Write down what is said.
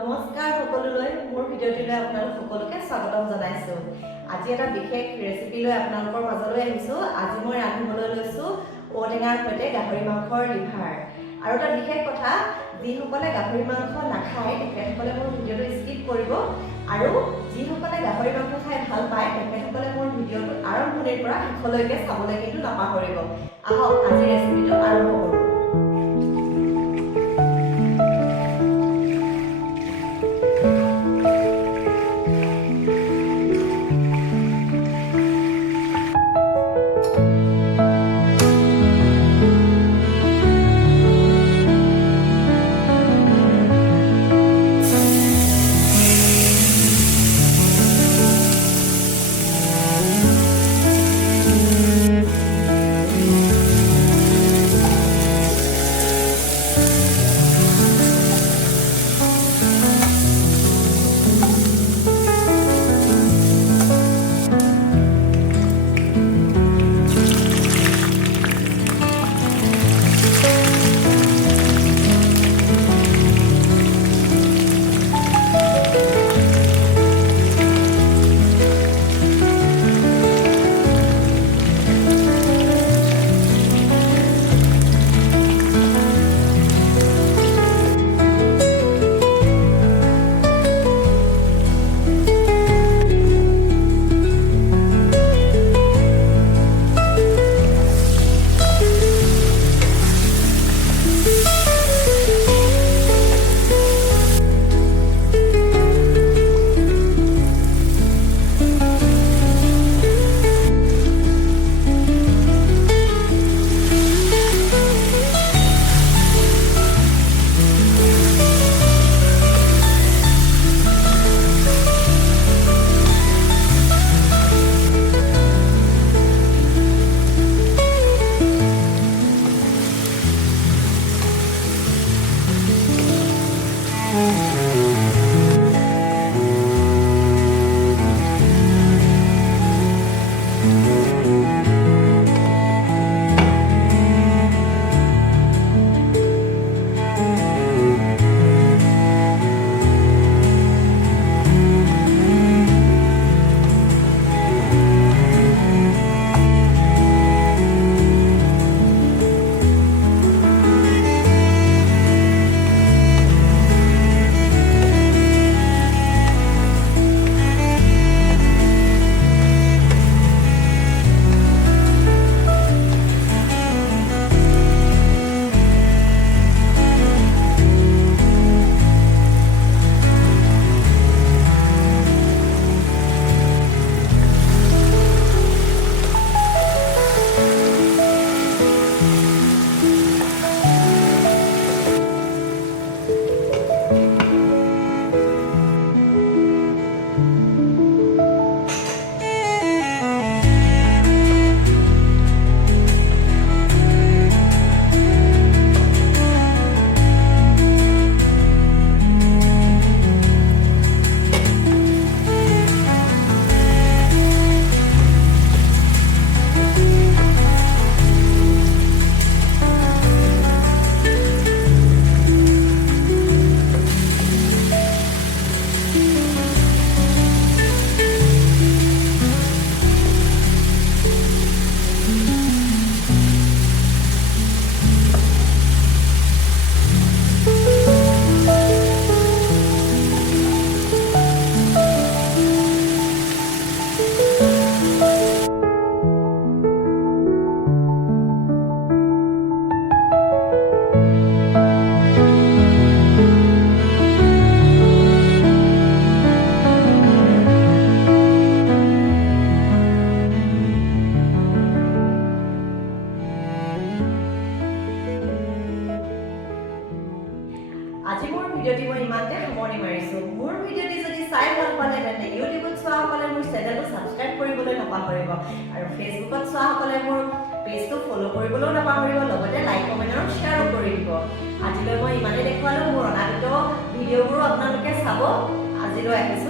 নমস্কাৰ সকলোলৈ মোৰ ভিডিঅ'টিলৈ আপোনালোক সকলোকে স্বাগতম জনাইছো। আজি এটা বিশেষ ৰেচিপি লৈ আপোনালোকৰ মাজলৈ আহিছো। আজি মই ৰান্ধিবলৈ লৈছো ঔটেঙাৰ সৈতে গাহৰি মাংসৰ লিভাৰ। আৰু এটা বিশেষ কথা, যিসকলে গাহৰি মাংস নাখায় তেখেতসকলে মোৰ ভিডিঅ'টো স্কিপ কৰিব, আৰু যিসকলে গাহৰি মাংস খাই ভাল পায় তেখেতসকলে মোৰ ভিডিঅ'টো আৰম্ভণিৰ পৰা শেষলৈকে চাবলৈ কিন্তু নাপাহৰিব। আহক আজি ৰেচিপিটো আৰম্ভ কৰোঁ। আজি মোৰ ভিডিঅ'টি মই ইমানতে সামৰণি মাৰিছোঁ। মোৰ ভিডিঅ'টি যদি চাই ভাল পালে তেন্তে ইউটিউবত চোৱাসকলে মোৰ চেনেলটো ছাবস্ক্ৰাইব কৰিবলৈ নাপাহৰিব, আৰু ফেচবুকত চোৱাসকলে মোৰ পেজটো ফ'ল' কৰিবলৈও নাপাহৰিব, লগতে লাইক কমেণ্ট আৰু শ্বেয়াৰো কৰি দিব। আজিলৈ মই ইমানেই দেখুৱালোঁ। মোৰ অনাগত ভিডিঅ'বোৰো আপোনালোকে চাব। আজিলৈ আহিছোঁ।